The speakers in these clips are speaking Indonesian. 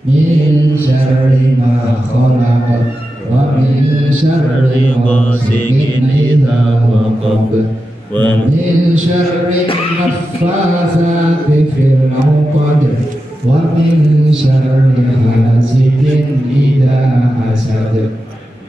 min syarri ma khalaq wa min syarri ghasiqin idza waqab wa min syarri naffatsati fil 'uqad wa min syarri hasidin idza hasad.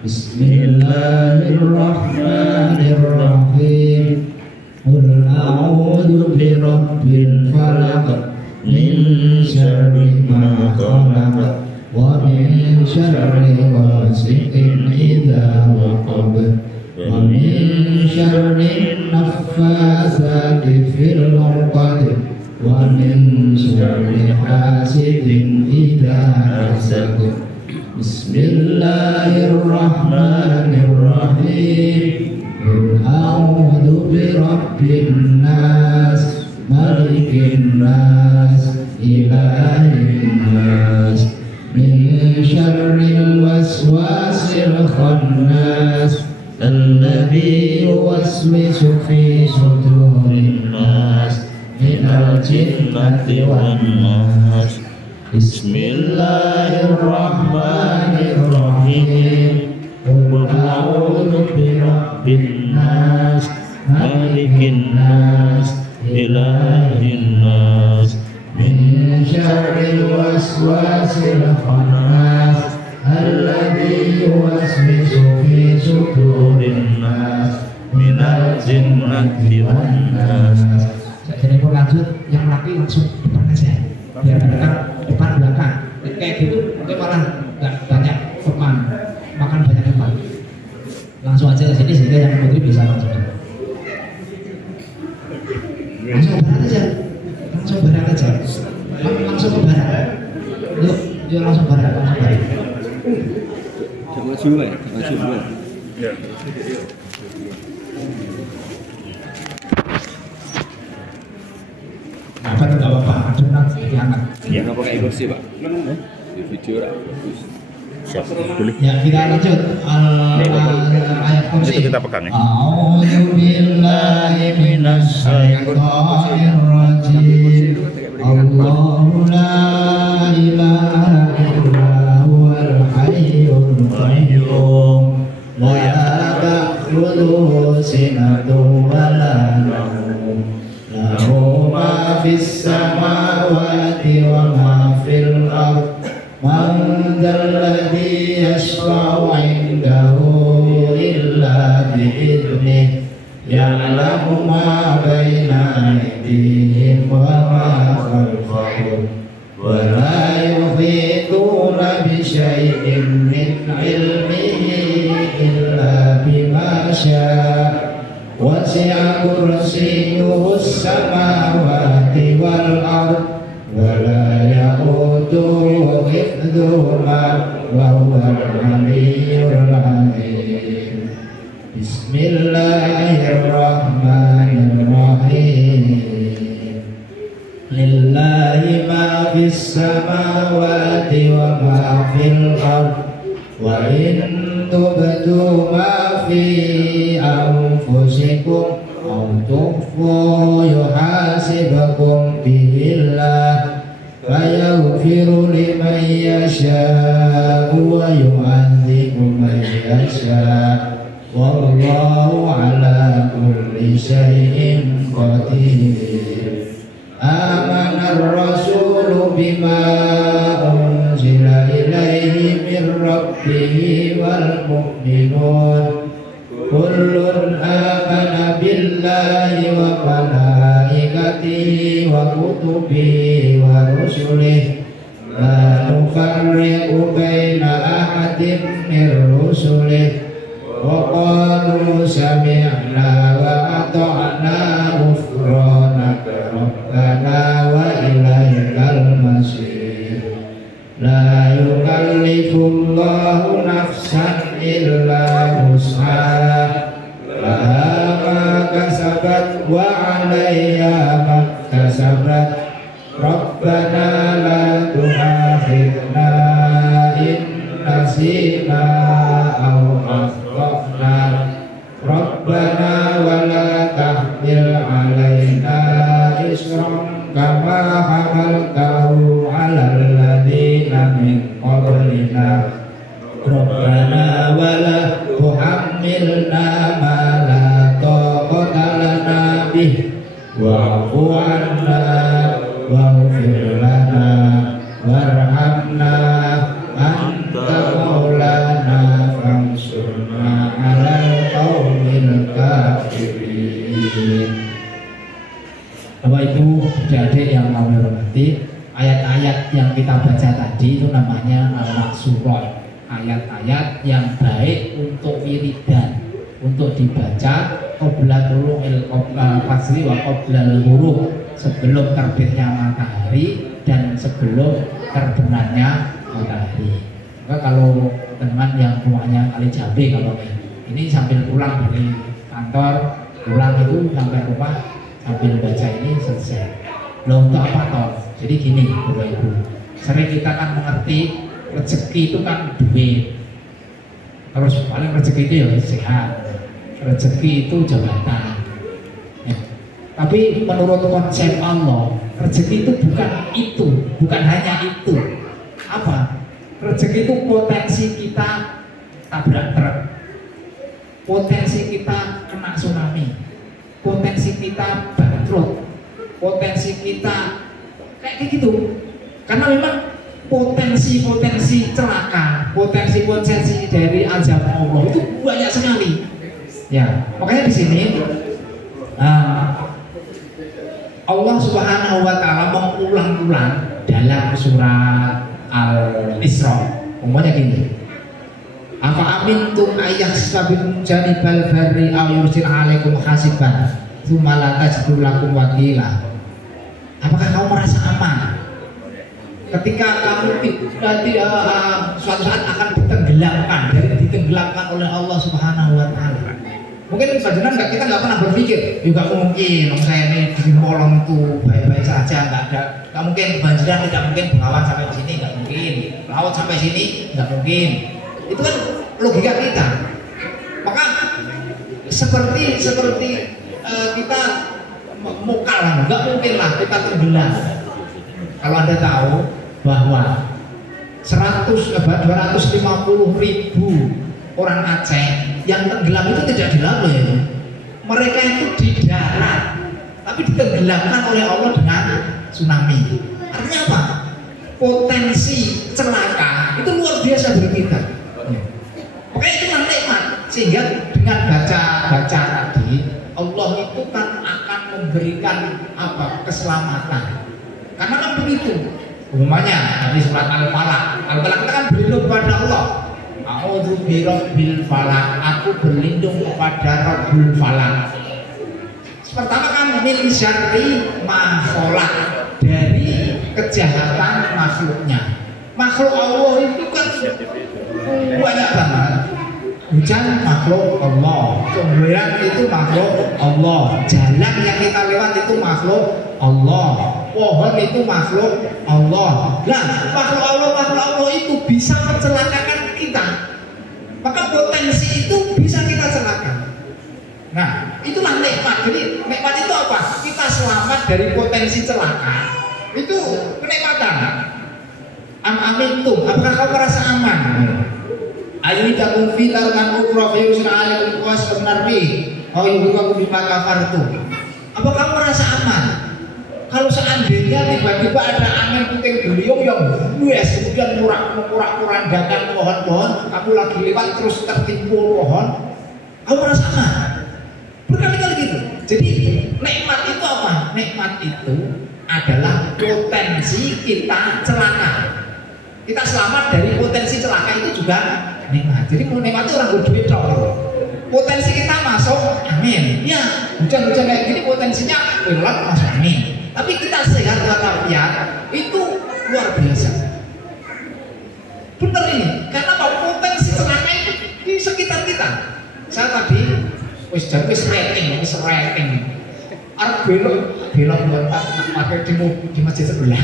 Bismillahirrahmanirrahim. Qul a'udzu birabbil falaq min syarri ma khalaq wa min syarri ghasiqin idza waqab wa min syarri naffatsati fil 'uqad wa min syarri hasidin idza hasad. Bismillahirrahmanirrahim. Qul a'udzu birabbin nas malikin nas ilahin nas min syarril waswasil khannas alladzi yuwaswisu fi sudurin nas minal jinnati wan nas. Bismillahirrahmanirrahim. Qul a'udzu birabbin nas malikin nas ilahin nas min syarril waswasil khannas alladzi yuwaswisu fi sudurin nas minal jinnati wan nas. Jadi mau lanjut, yang laki langsung depan aja biar dekat depan belakang kayak gitu, mungkin malah nggak banyak teman makan banyak teman. Langsung aja ke sini sehingga yang putri bisa langsung ke barat aja, langsung barat aja, langsung ke barat. Yuk langsung barat, langsung barat. Jangan cuma, langsung barat. Ya. Apa tuh gak apa-apa, adem diangkat. Ya, apa kayak kursi Pak? Di video lah, bagus. Siap, boleh. Ya, kita lanjut ayat kursi. Itu kita pegang ya. A'udzu billahi minasy syaithanir rajim. Allahu la ilaha illa huwal hayyul qayyum. La ta'khudhuhu sinatun wa la nawm. Lahu ma fis samawati wa ma fil ardh. Man dzalladzi yashfa'u 'indahu illa bi'idhnihi ya'lamu ma baina aydihim wa ma khalfahum wa la yuhituna bi syai'in min 'ilmihi illa bima syaa. Wasi'a kursiyyuhus samawati wal ardh wa la ya'uduhu hifdhuhuma wa huwal 'aliyyul 'azim. Bismillahirrahmanirrahim. Lillahi ma fis samawati wa ma fil ardh wa in tubdu ma fi anfusikum aw tukhfu yuhasibukum bihillah fayaghfiru liman yasha'u wa yu'adzibu man yasha'u wallahu ala kulli syai'in qadir. Amana ar-rasulu bima unzila ilaihi min rabbih wal mu'minun kullun amana billahi wa malaikatihi wa kutubihi wa rusulihi la nufarriqu baina ahadin min rusulihi wa qalu sami'na wa ata'na ghufranaka rabbana wa ilaikal masir. La yukallifullahu nafsan illa wus'aha laha ma kasabat wa 'alayha ma kasabat. Rabbana la tu'akhidna in nasina aw akhtana. Rabbana wa la tahmil 'alaina isran kama hamaltahu 'alal ladzina min qablina Rabbana wala tuhammilna ma la taqata lana bih wa'fu 'anna waghfir lana warhamna anta maulana fansurna 'alal qaumil kafirin. Bapak Ibu, adik-adik yang kami hormati, ayat-ayat yang kita baca tadi itu namanya al-maksurah, ayat-ayat yang baik untuk wiridan, untuk dibaca qabla tulu'il fajri wa qabla al-ghurub, sebelum terbitnya matahari dan sebelum terbenamnya matahari. Maka kalau teman yang rumahnya kali Jambi, kalau ini sambil pulang dari kantor, pulang itu sampai rumah sambil baca ini selesai. Loh, untuk apa toh? Jadi gini Bapak Ibu, sering kita kan mengerti rezeki itu kan duit, terus paling rezeki itu ya sehat, rezeki itu jabatan ya. Tapi menurut konsep Allah, rezeki itu bukan hanya itu. Apa? Rezeki itu potensi kita tabrak truk, potensi kita kena tsunami, potensi kita bangkrut, potensi kita kayak gitu. Karena memang potensi celaka, potensi dari azab Allah itu banyak sekali. Ya, makanya di sini Allah Subhanahu wa taala mengulang-ulang dalam surat Al-Isra. Umpamanya gini. Apa amintum ayakhsabikum janibal barri aw yursil alaikum hasiban tsumma la tajidu lakum wakila. Apakah kamu merasa aman ketika kamu nanti suatu saat akan ditenggelamkan oleh Allah Subhanahu wa taala? Mungkin kita nggak pernah berpikir, juga mungkin saya ini di kolong itu baik-baik saja, nggak mungkin kebanjiran, tidak mungkin bengawan sampai di sini, nggak mungkin laut sampai sini, nggak mungkin. Itu kan logika kita. Maka seperti kita mukal, nggak mungkin lah kita tenggelam. Kalau Anda tahu bahwa 250.000 orang Aceh yang tenggelam itu tidak di laut ya. Mereka itu di darat, tapi ditenggelamkan oleh Allah dengan tsunami. Artinya apa? Potensi celaka itu luar biasa bagi kita. Makanya itu nikmat, sehingga dengan baca tadi Allah itu kan akan memberikan apa? Keselamatan. Karena kan begitu. Umumnya dari surat Al-Falaq kita kan berlindung kepada Allah. A'udzu birabbil falaq, aku berlindung kepada Rabbul Falaq. Pertama kan min syarri ma khalaq, dari kejahatan makhluknya. Makhluk Allah itu kan banyak banget. Hujan makhluk Allah, tumbuhan itu makhluk Allah, jalan yang kita lewat itu makhluk Allah, pohon itu makhluk Allah. Nah, makhluk Allah itu bisa mencelakakan kita. Maka potensi itu bisa kita celaka. Nah, itulah nikmat. Jadi nikmat itu apa? Kita selamat dari potensi celaka. Itu kenikmatan. Amintum, apakah kau merasa aman? Ayu takum fitar kan ukra fayusna alaikum was benarbi. Oh ibu kamu bima kafartu. Apakah kamu merasa aman? Kalau seandainya tiba-tiba ada angin puting beliung yang luas, kemudian murak-murandakan pohon-pohon, kamu lagi lewat terus tertimbun pohon, kamu merasa aman? Berkali-kali gitu. Jadi nikmat itu apa? Nikmat itu adalah potensi kita celaka. Kita selamat dari potensi celaka itu juga nikmat. Jadi nikmat itu orang berduit dong. Potensi kita masuk amin. Ya, hujan-hujan kayak gini potensinya berat masuk amin. Tapi kita sehat walafiat itu luar biasa. Benar ini, karena potensi celaka itu di sekitar kita. Saya tadi wis rating. Arep belok pakai di masjid sebelah.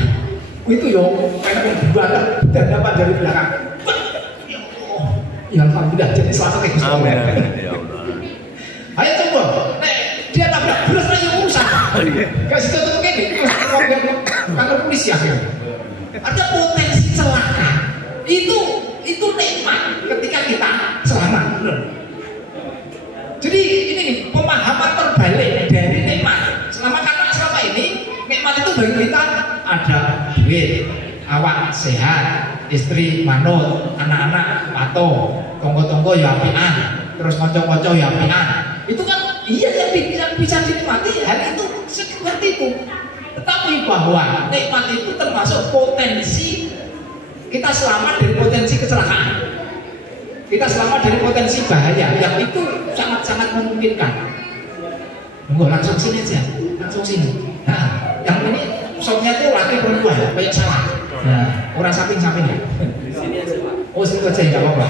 Itu yo kayak buatan dapat dari belakang. Ya alhamdulillah jadi selamat kayak gitu. Amin. Ya Allah. Ayo coba, dia tabrak beras aja urusan. Gak situ tuh kayak gitu. Kantor polisi ya. Ada potensi celaka itu nikmat ketika kita selamat. Jadi ini nih, pemahaman terbalik dari nikmat. Selama ini nikmat itu bagi kita ada duit, awak sehat, istri manut, anak-anak patuh, tonggo-tonggo ya apian, terus konco-konco ya apian. Itu kan iya yang bisa dinikmati hari itu seperti itu. Tetapi bahwa nikmat itu termasuk potensi kita selamat dari potensi kecelakaan, kita selamat dari potensi bahaya yang itu sangat-sangat memungkinkan. Enggak, langsung sini aja, langsung sini. Nah, yang ini sopnya itu laki perempuan, banyak salah. Nah, orang samping-samping ya. Oh, sini aja nggak apa-apa.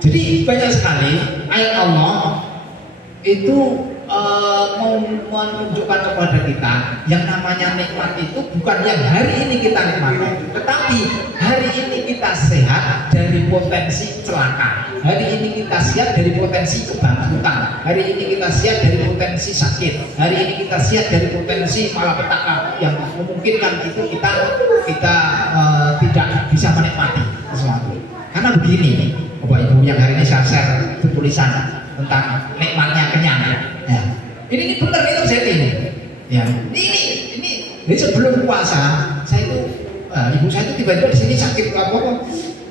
Jadi banyak sekali ayat Allah itu menunjukkan kepada kita yang namanya nikmat itu bukan yang hari ini kita nikmati, tetapi hari ini kita sehat dari potensi celaka, hari ini kita sehat dari potensi kebangkrutan, hari ini kita sehat dari potensi sakit, hari ini kita sehat dari potensi malapetaka yang memungkinkan itu kita tidak bisa menikmati sesuatu. Karena begini, Bapak Ibu yang hari ini saya share tulisan tentang nikmatnya kenyang. Ya. Ini benar itu terjadi ini. Ya. Ini sebelum puasa saya itu ibu saya itu tiba-tiba di sini sakit apa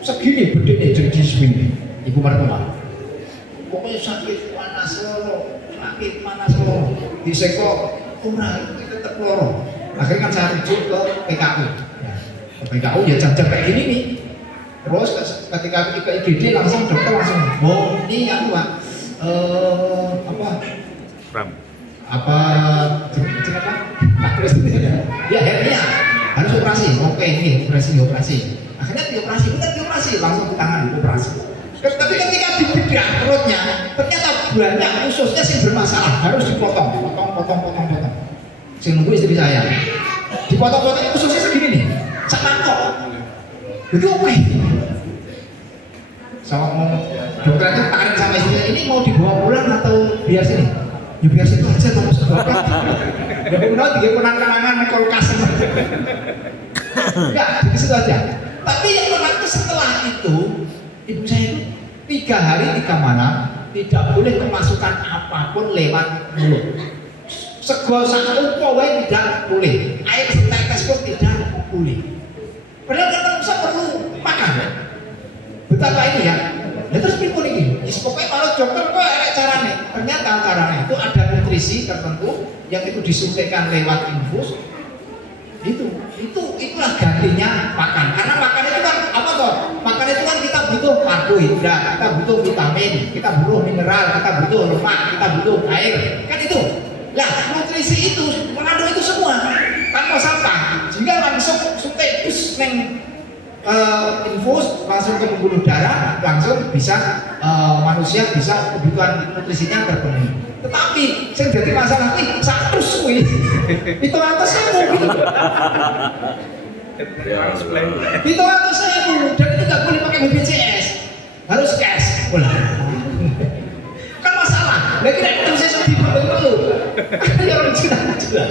segini gede nih jadi swing ibu mertua. Pokoknya sakit panas loh, disekok orang tetap loro. Akhirnya kan saya rujuk ke PKU. Ya. Ke PKU ya jam kayak gini nih. Terus ketika ke IGD langsung dokter langsung, oh ini aku Pak. Ya hernia harus operasi. Oke, ini operasi. Akhirnya dioperasi langsung ditangani operasi. Tapi ketika di bedah perutnya ternyata banyak ususnya sih bermasalah, harus dipotong. Saya nunggu istri saya dipotong ususnya segini nih, sekangkok. Itu oke. Sama dokter itu tarik sama istrinya, ini mau dibawa pulang atau biar sini? Ya biar situ aja dong, sebabnya. Ya benar, tiga kenangan kulkas. Enggak, di situ aja. Tapi yang menarik setelah itu, ibu saya itu 3 hari 3 malam tidak boleh kemasukan apapun lewat mulut. Sego sak upo wae tidak boleh, air setetes pun tidak boleh. Padahal kan manusia perlu makan. Betapa ini ya. Ya terus pripun iki? Pokoknya kalau dokter kok ada caranya. Ternyata caranya itu ada nutrisi tertentu yang itu disuntikkan lewat infus. Itulah gantinya makan. Karena makan itu kan apa toh? Makan itu kan kita butuh karbohidrat, kita butuh vitamin, kita butuh mineral, kita butuh lemak, kita butuh air. Kan itu. Lah nutrisi itu mengandung itu semua tanpa sampah. Sehingga langsung suntik terus neng infus langsung ke pembuluh darah, langsung bisa manusia bisa kebutuhan nutrisinya terpenuhi. Tetapi yang jadi masalah ini satu suwi itu atas saya gitu. Itu atas saya dan itu nggak boleh pakai BPJS, harus cash. Kan masalah. Lagi itu saya sedih betul. Ya orang kita muncul,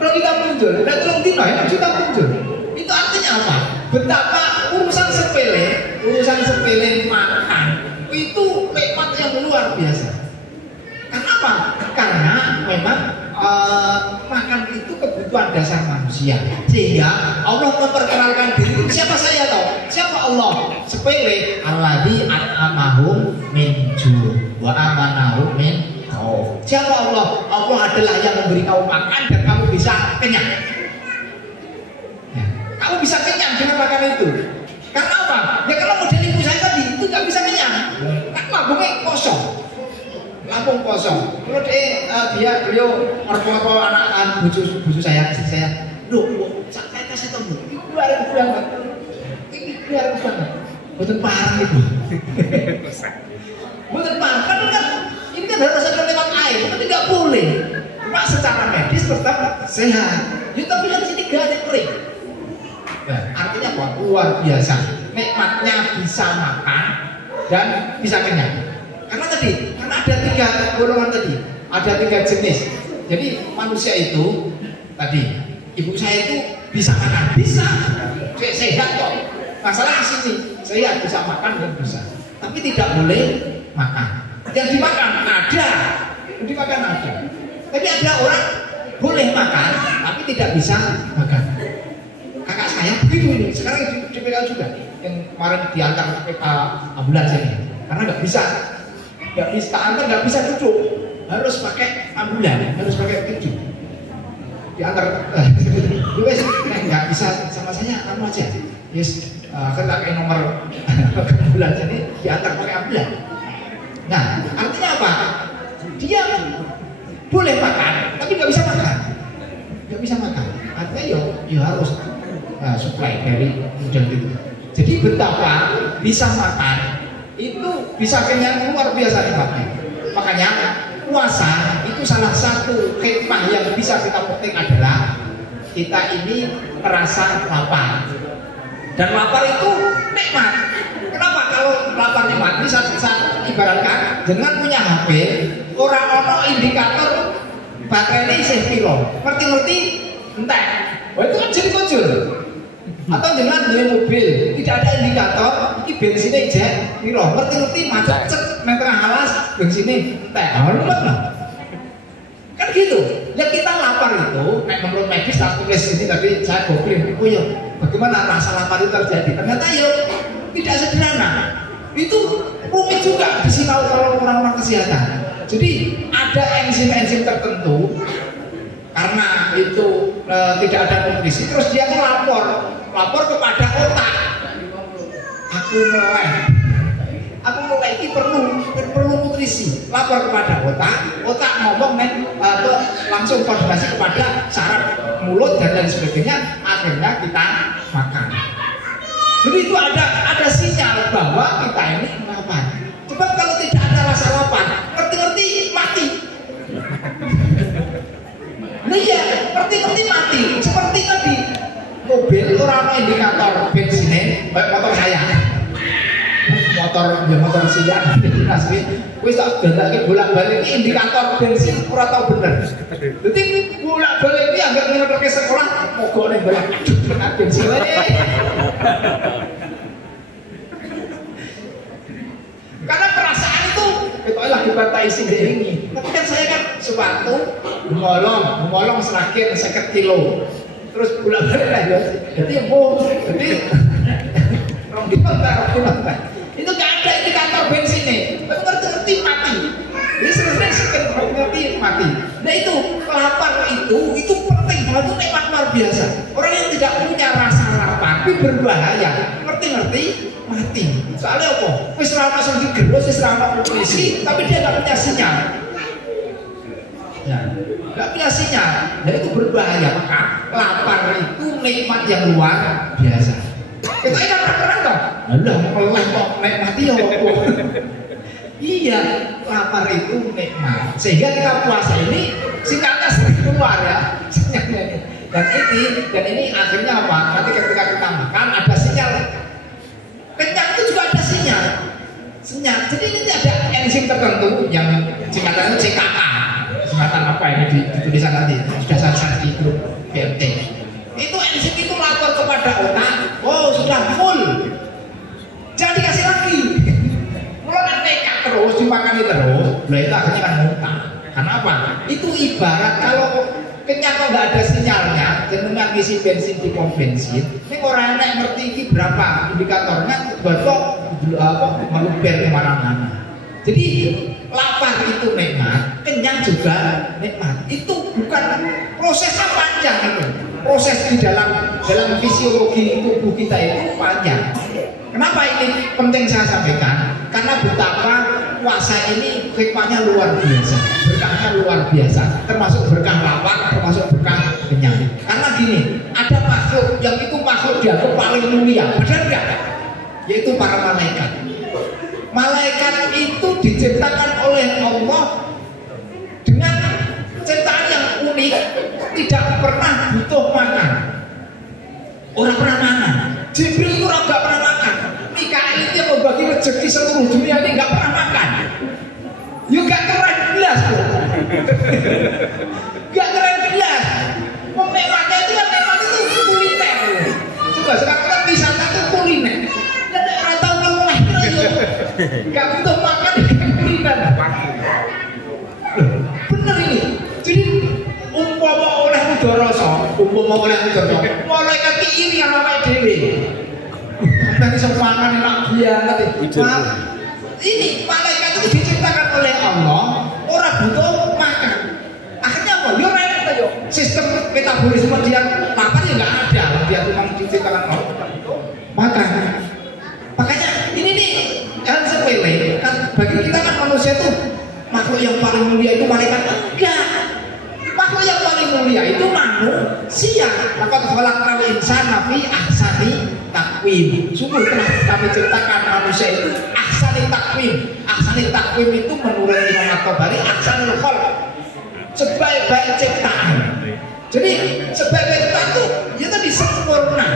orang kita muncul. Dan tolong dino ya kita muncul. Itu artinya apa? Betapa urusan sepele makan itu nikmat yang luar biasa. Kenapa? Karena memang makan itu kebutuhan dasar manusia. Sehingga Allah memperkenalkan diri. Siapa saya tahu? Siapa Allah? Sepele. Alladzi at'amahum min ju' wa amanahum min khauf. Siapa Allah? Allah adalah yang memberi kamu makan dan kamu bisa kenyang. Kamu bisa kenyang dengan makan itu. Karena apa? Ya karena model ibu saya tadi itu nggak bisa kenyang. Kan lambungnya kosong. Lambung kosong. Kalau beliau mertua anak bucu saya, istri saya. Loh, saya kasih tahu. Ini keluar banget. Betul parah itu. Betul parah. Kan ini kan harus ada lewat air. Itu tidak boleh. Pak secara medis tetap sehat. Ya tapi kan sini gak ada kering. Nah, artinya apa? Luar biasa. Nikmatnya bisa makan dan bisa kenyang. Karena ada 3 golongan tadi, ada 3 jenis. Jadi manusia itu tadi, ibu saya itu bisa makan, bisa, sehat kok. Masalah di sini, saya bisa makan dan bisa, tapi tidak boleh makan. Yang dimakan ada, tapi ada orang boleh makan, tapi tidak bisa makan. Kakak saya begitu ini, sekarang di PKL juga, yang kemarin diantar ke ambulans ini, karena nggak bisa antar, nggak bisa duduk, harus pakai ambulan, harus pakai kursi. Diantar, nggak bisa sama saya, kamu aja, yes, kan pakai nomor ambulans ini diantar pakai ambulan. Nah, artinya apa? Dia boleh makan, tapi nggak bisa makan. Artinya ya harus supply dari model itu. Jadi betapa bisa makan itu bisa kenyang luar biasa nikmatnya. Makanya puasa itu salah satu hikmah yang bisa kita petik adalah kita ini terasa lapar. Dan lapar itu nikmat. Kenapa kalau lapar nikmat? Bisa ibaratkan jangan punya HP, orang indikator baterai ini isih piro. Ngerti entek. Wah itu kan jadi kocur. Atau jangan beli mobil, tidak ada indikator, ini bensinnya jek piro. Ngerti macet meter halas bensinnya entek. Kan gitu. Ya kita lapar itu, menurut medis tak tulis ini tadi saya googling, oh ya bagaimana rasa lapar itu terjadi? Ternyata ya tidak sederhana. Itu rumit juga disinau kalau orang-orang kesehatan. Jadi ada enzim-enzim tertentu karena itu tidak ada nutrisi, terus dia tuh lapor kepada otak. Aku melek ini perlu nutrisi. Lapor kepada otak ngomong langsung koordinasi kepada saraf mulut dan lain sebagainya. Akhirnya kita makan. Jadi itu ada sinyal bahwa kita ini lapar. Coba kalau tidak ada rasa lapar, ngerti mati. Nah iya, ngerti mati. Seperti tadi mobil orang indikator bensinnya, baik motor saya, motor siang, wis tak dalake bolak-balik ini indikator bensin ora tau bener. Dadi bolak-balik iki anggere ngerti sekolah mogone balik bensin. Karena perasaan itu lagi bantai sini ini. Tapi kan saya kan sepatu ngolong serakir 50 kilo. Terus bolak-balik lah ya. Jadi rong ditonton. Itu gak ada indikator bensinnya. Ngerti mati. Jadi selesai ngerti mati. Nah itu lapar itu penting banget, itu nikmat luar biasa. Orang yang tidak punya rasa lapar tapi berbahaya. Ngerti mati. Soalnya apa? Wis ora langsung digerus, wis ora nutrisi, tapi dia nggak punya sinyal. Ya, nggak punya sinyal. Dan itu berbahaya. Maka lapar itu nikmat yang luar biasa. Kita ini kan pernah toh? Alah, meleh kok nikmati ya apa? Iya, lapar itu nikmat. Sehingga kita puasa ini singkatnya sering keluar ya. Dan ini akhirnya apa? Nanti ketika kita makan ada sinyal. Kenyang itu juga ada sinyal. Jadi ini ada enzim tertentu yang singkatannya CKA. Singkatan apa ini di tulisan nanti? Sudah saya di grup BMT. Itu enzim itu lapor kepada otak. Oh sudah full. Jangan dikasih lagi. Mulai nekat terus dimakan terus. Nah itu akhirnya kan muntah. Karena apa? Itu ibarat kalau kenyang kok nggak ada sinyalnya, jenengan ngisi bensin di pom bensin, ini orang enak ngerti ini berapa indikatornya, baru meluber kemana-mana. Jadi lapar itu nikmat, kenyang juga nikmat. Itu bukan prosesnya panjang itu. Proses di dalam fisiologi tubuh kita itu panjang. Kenapa ini penting saya sampaikan? Karena betapa puasa ini hikmahnya luar biasa, berkahnya luar biasa, termasuk berkah lapar, termasuk berkah kenyang. Karena gini, ada makhluk yang itu makhluk dianggap paling mulia, benar enggak? Yaitu para malaikat. Malaikat itu diciptakan oleh Allah dengan ciptaan yang unik, tidak pernah butuh makan. Orang pernah makan. Jibril itu orang nggak pernah makan. Mikael itu yang membagi rezeki seluruh dunia ini nggak pernah makan. Yuk gak keren jelas tuh. doroso, umpama oleh doroso. Malaikat iki iri karo awake dhewe. Nanti sopangan enak banget. Ini malaikat itu diciptakan oleh Allah, ora butuh makan. Akhirnya apa? Yo repot yo. Sistem metabolisme dia makan ya nggak ada. Dia memang diciptakan Allah makan. Makanya ini nih yang sepele kan bagi kita kan manusia itu makhluk yang paling mulia itu malaikat enggak. Makhluk yang paling mulia itu manusia. Maka khalaqal insana fi ahsani takwim. Sungguh telah kami ciptakan manusia itu ahsani takwim. Ahsani takwim itu menurut Imam At-Tabari ahsanul khalq, sebaik-baik ciptaan. Jadi sebaik-baik ciptaan itu ya tadi sempurna.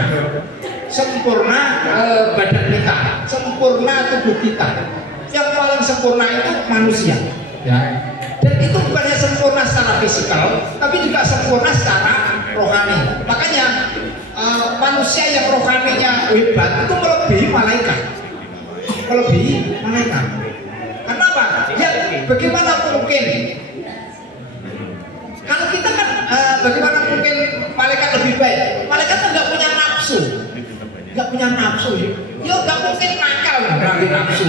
Sempurna badan kita, sempurna tubuh kita. Yang paling sempurna itu manusia, ya. Dan itu bukan hanya sempurna secara fisikal, tapi juga sempurna secara rohani. Makanya manusia yang rohaninya hebat itu melebihi malaikat, melebihi malaikat. Karena apa? Ya bagaimana mungkin? Kalau kita kan bagaimana mungkin malaikat lebih baik? Malaikat kan nggak punya nafsu. Nggak punya nafsu, ya nggak mungkin nakal berarti nafsu.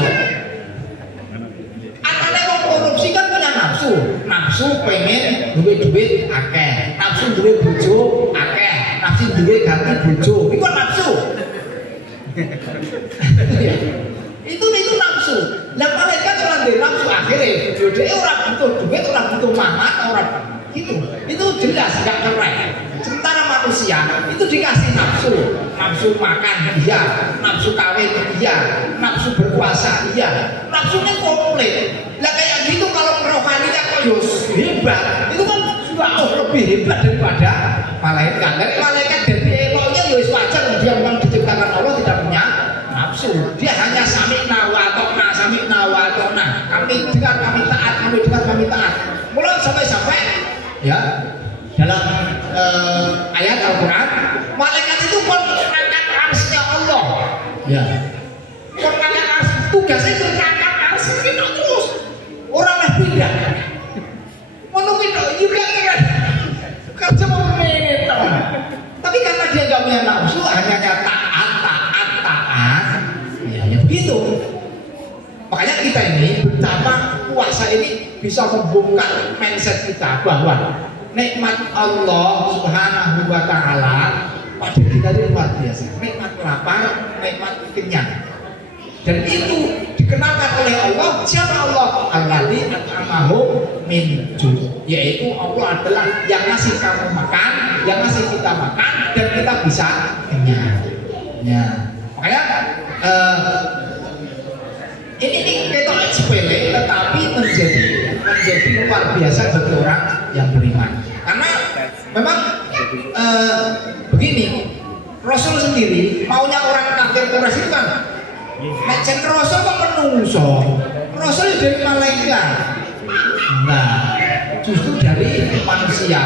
Anaknya orang korupsi kan punya nafsu, nafsu pengen duit akeh, nafsu duit bojo akeh, nafsu duit ganti bojo, itu kan nafsu. itu nafsu. Lah malaikat orang di nafsu akhirnya, dia orang butuh duit, orang butuh mamat, orang itu jelas nggak keren. Sementara manusia itu dikasih nafsu, nafsu makan iya, nafsu kawin iya, nafsu berkuasa iya, nafsunya komplit. Lah kayak gitu kalau rohaninya kok hebat, itu kan jauh lebih hebat daripada malaikat. Dari malaikat dari eloknya ya wajar, dia memang diciptakan Allah tidak punya nafsu. Dia hanya sami'na wa ata'na. Kami dengar, kami taat, kami dengar, kami taat. Mulai sampai ya dalam ayat Al-Quran, malaikat itu mengangkat arsy-nya Allah. Ya. Mengangkat arsy, tugasnya itu mengangkat arsy kita terus. Orang lah pindah. Menunggu juga keren. Kerja mau menit. Tapi karena dia nggak punya nafsu, hanya taat. Ya begitu. Makanya kita ini betapa puasa ini bisa membongkar mindset kita bahwa nikmat Allah Subhanahu wa Ta'ala pada kita itu luar biasa. Nikmat lapar, nikmat kenyang. Dan itu dikenalkan oleh Allah. Siapa Allah? Alladzi at'amahum min ju'. Yaitu Allah adalah yang ngasih kamu makan, yang ngasih kita makan, dan kita bisa kenyang. Ya. Makanya ini kita sepele tetapi menjadi luar biasa bagi orang yang beriman. Karena memang begini, Rasul sendiri maunya orang kafir Quraisy itu kan nek Rasul kok menungso. Rasul dari malaikat. Nah, justru dari manusia.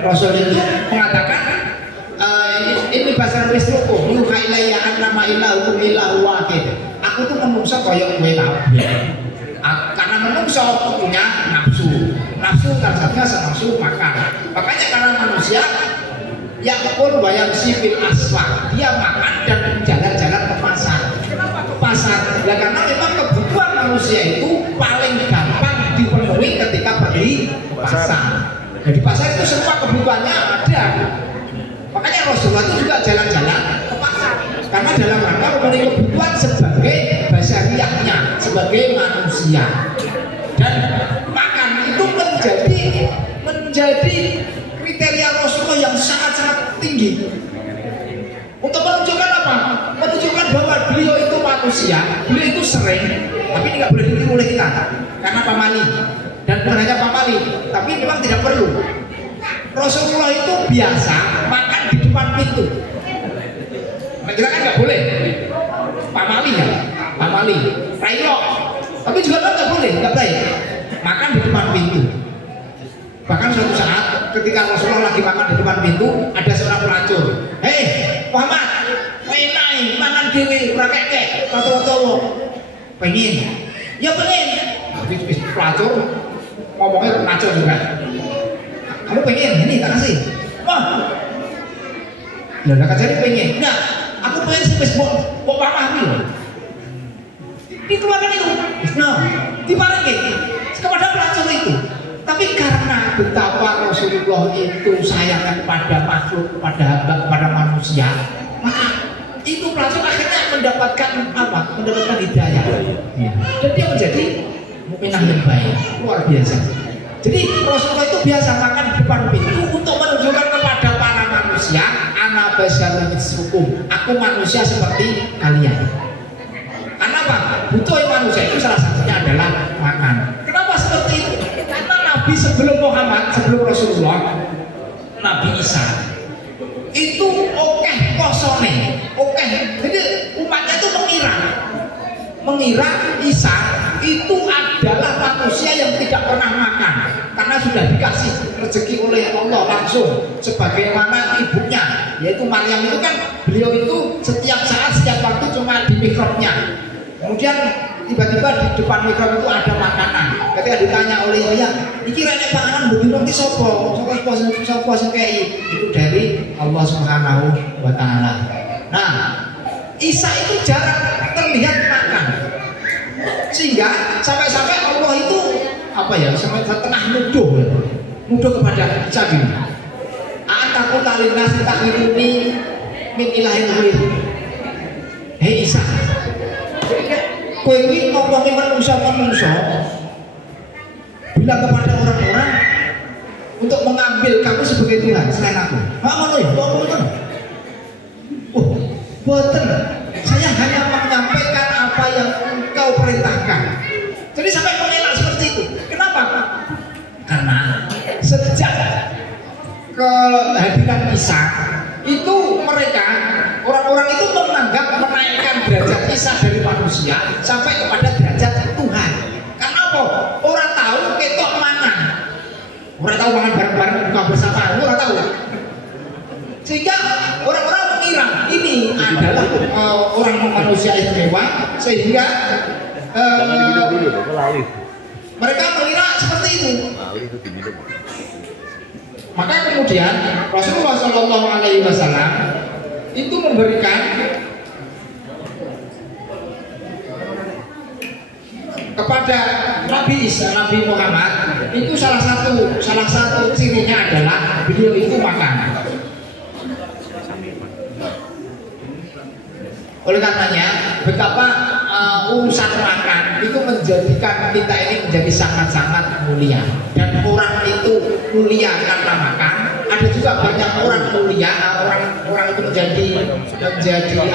Rasul itu mengatakan ini bahasa Risluku, yuha ilayya annama ilahukum ilahu wahid. Aku tuh menungso kaya kowe kabeh. Karena menungso punya nafsu salah satunya nafsu makan. Makanya karena manusia yakul bayam sifil aswaq, dia makan dan jalan-jalan ke pasar. Kenapa ke pasar? Ya karena memang kebutuhan manusia itu paling gampang dipenuhi ketika pergi ke pasar. Nah, di pasar itu semua kebutuhannya ada. Makanya Rasulullah itu juga jalan-jalan ke pasar karena dalam rangka memenuhi kebutuhan sebagai basariahnya, sebagai manusia. Dan makan itu menjadi kriteria Rasulullah yang sangat-sangat tinggi. Untuk menunjukkan apa? Menunjukkan bahwa beliau itu manusia, beliau itu sering, tapi tidak boleh ditiru oleh kita karena pamali. Dan bukan hanya pamali, tapi memang tidak perlu. Rasulullah itu biasa makan di depan pintu. Nah, kita kan nggak boleh pamali ya, pamali, railok. Tapi juga kan nggak boleh, nggak baik. Makan di depan pintu. Bahkan suatu saat ketika Rasulullah lagi makan di depan pintu, ada seorang pelacur. Hei, Muhammad, main makan dewi, prakek, foto-foto. Pengen? Ya pengen. Tapi pelacur ngomongnya pelacur juga. Kamu pengen? Ini tak kasih. Lah nek kajane pengen. Nah, aku pengen sing wis mbok pamahmi lho. Dikeluarkan itu. Nah, diparingi kepada pelacur itu. Tapi karena betapa Rasulullah itu sayang kepada makhluk, kepada hamba, kepada manusia, maka itu pelacur akhirnya mendapatkan apa? Mendapatkan hidayah. Dan dia menjadi mukminah yang baik, luar biasa. Jadi Rasulullah itu biasa makan di depan pintu untuk menunjukkan kepada para manusia, ana basyarun mitslukum, aku manusia seperti kalian. Karena apa? Butuh manusia itu salah satunya adalah makan. Kenapa seperti itu? Karena Nabi sebelum Muhammad, sebelum Rasulullah, Nabi Isa itu kosone, jadi umatnya itu mengira Isa itu adalah manusia yang tidak pernah makan karena sudah dikasih rezeki oleh Allah langsung sebagaimana ibunya, yaitu Maryam itu kan beliau itu setiap saat setiap waktu cuma di mihrabnya, kemudian tiba-tiba di depan mihrab itu ada makanan. Ketika ditanya oleh Yahya, iki rene panganan begini nanti sopo kei itu dari Allah Subhanahu wa Ta'ala. Nah, Isa itu jarang terlihat makan, sehingga sampai-sampai Allah itu apa ya, sampai setengah nuduh kepada Isa gini, aku talinas takliduni min ilahin ghair. Hei Isa, kowe iki ngomongi menungso bilang kepada orang-orang untuk mengambil kamu sebagai Tuhan selain aku. Ngono ya, ngono. Boten, saya hanya menyampaikan apa yang engkau perintahkan. Jadi sampai mengelak seperti itu. Kenapa? Karena sejak kehadiran Isa itu mereka orang-orang itu menganggap menaikkan derajat Isa dari manusia sampai kepada derajat Tuhan. Karena apa? Orang tahu ketok mangan, orang tahu mangan bareng-bareng buka bersama, orang tahu. Sehingga orang-orang mengira ini adalah orang manusia istimewa, sehingga mereka mengira seperti itu. Maka kemudian Rasulullah Shallallahu Alaihi Wasallam itu memberikan kepada Nabi Isa, Nabi Muhammad itu salah satu cirinya adalah beliau itu makan. Oleh karenanya betapa urusan makan itu menjadikan kita ini menjadi sangat-sangat mulia, dan orang itu mulia karena makan. Ada juga banyak orang mulia, orang itu menjadi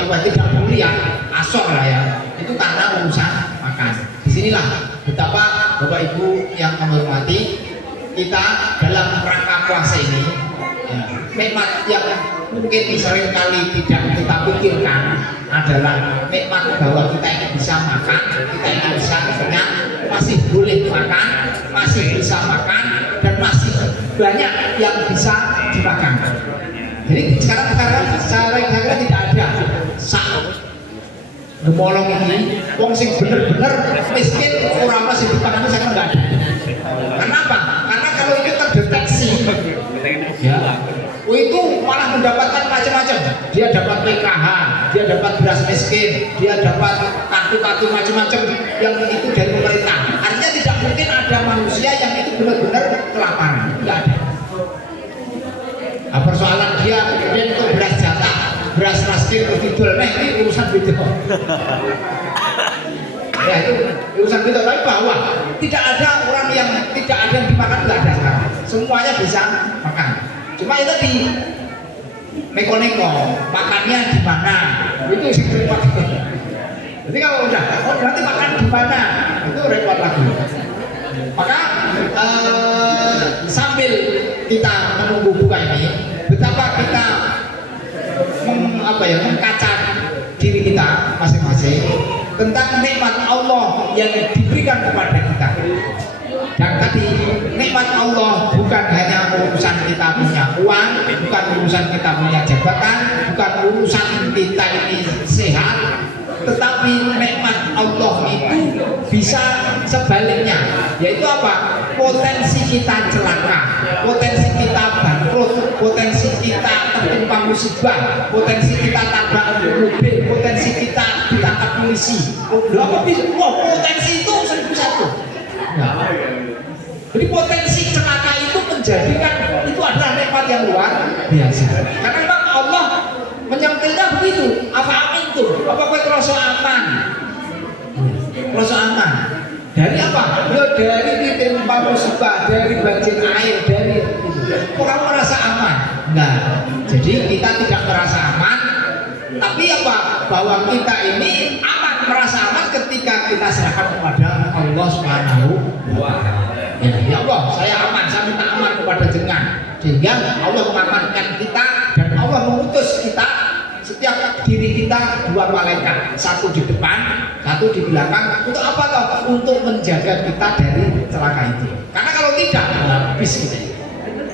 apa, tidak mulia, asor lah ya, itu karena urusan makan. Disinilah betapa Bapak Ibu yang menghormati kita dalam rangka puasa ini, ya, nikmat yang mungkin seringkali tidak kita pikirkan adalah nikmat bahwa kita ini bisa makan, kita ini bisa kenyang, masih boleh makan, masih bisa makan, dan masih banyak yang bisa dimakan. Jadi sekarang saya tidak ada gemolong ini, wong sing bener-bener miskin orang masih dimakan, saya nggak ada. Kenapa? Karena kalau itu terdeteksi, ya, itu malah mendapatkan macam-macam. Dia dapat PKH, dia dapat beras miskin, dia dapat kartu-kartu macam-macam yang itu dari pemerintah. Artinya tidak mungkin ada manusia yang itu benar-benar kelaparan, tidak ada. Nah, persoalan dia kemudian itu beras jatah, beras miskin tertidur, nah ini urusan beda. Ya itu urusan beda, tapi bahwa tidak ada orang yang tidak ada yang dimakan, tidak ada sekarang. Semuanya bisa makan. Cuma itu di neko-neko, makannya di mana, itu sih repot. Jadi kalau udah, berarti makan di mana, itu repot lagi. Maka sambil kita menunggu buka ini, betapa kita mengkaca diri kita masing-masing tentang nikmat Allah yang diberikan kepada kita. Dan tadi nikmat Allah bukan hanya urusan kita punya uang, bukan urusan kita punya jabatan, bukan urusan kita ini sehat, tetapi nikmat Allah itu bisa sebaliknya, yaitu apa? Potensi kita celaka, potensi kita bangkrut, potensi kita tertimpa musibah, potensi kita tabrak mobil, potensi kita ditangkap polisi. Apa bisa? Wah, potensi itu 1001. Nah, jadi potensi celaka itu menjadikan itu adalah nikmat yang luar biasa. Karena memang Allah menyentilnya begitu. Apa amin tuh? Apa kau terasa aman? Terasa aman. Dari apa? Ya dari ditimpa musibah, dari banjir air, dari itu. Orang merasa aman. Nah, jadi kita tidak merasa aman, tapi apa? Bahwa kita ini aman, merasa aman ketika kita serahkan kepada Allah Subhanahu wa Ta'ala. Ya Allah, saya aman, saya minta aman kepada jenengan. Sehingga Allah mengamankan kita dan Allah mengutus kita setiap diri kita 2 malaikat, 1 di depan, 1 di belakang. Untuk apa toh? Untuk menjaga kita dari celaka itu. Karena kalau tidak, habis kita.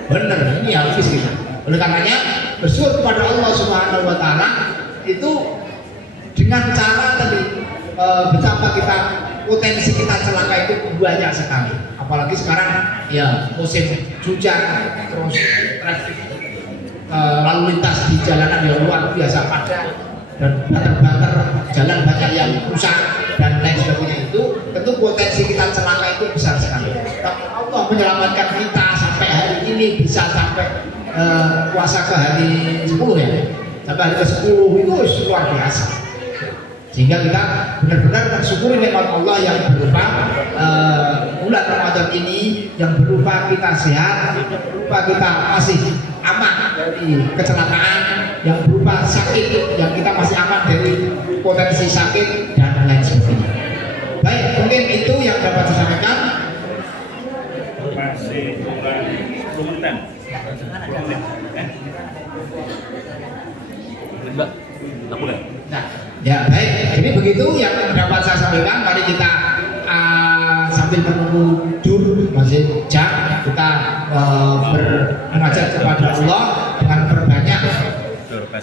Benar, ini habis kita. Oleh karenanya bersyukur kepada Allah Subhanahu wa Ta'ala itu dengan cara tadi betapa kita potensi kita celaka itu banyak sekali. Apalagi sekarang ya musim hujan, terus traffic lalu lintas di jalanan yang luar biasa padat dan banter-banter jalan banyak yang rusak dan lain sebagainya. Itu tentu potensi kita celaka itu besar sekali. Tapi Allah menyelamatkan kita sampai hari ini, bisa sampai puasa ke hari 10 ya, sampai hari ke-10 itu luar biasa. Sehingga kita benar-benar mensyukuri nikmat Allah yang berupa bulan Ramadan ini, yang berupa kita sehat, yang berupa kita masih aman dari kecelakaan, yang berupa sakit, yang kita masih aman dari potensi sakit dan lain sebagainya. Baik, mungkin itu yang dapat saya sampaikan. Masih kurang 10 menit. Mbak, aku lihat. Nah, ya baik. Jadi begitu yang dapat saya sampaikan. Mari kita sambil menunggu masih jam kita bermunajat kepada Allah.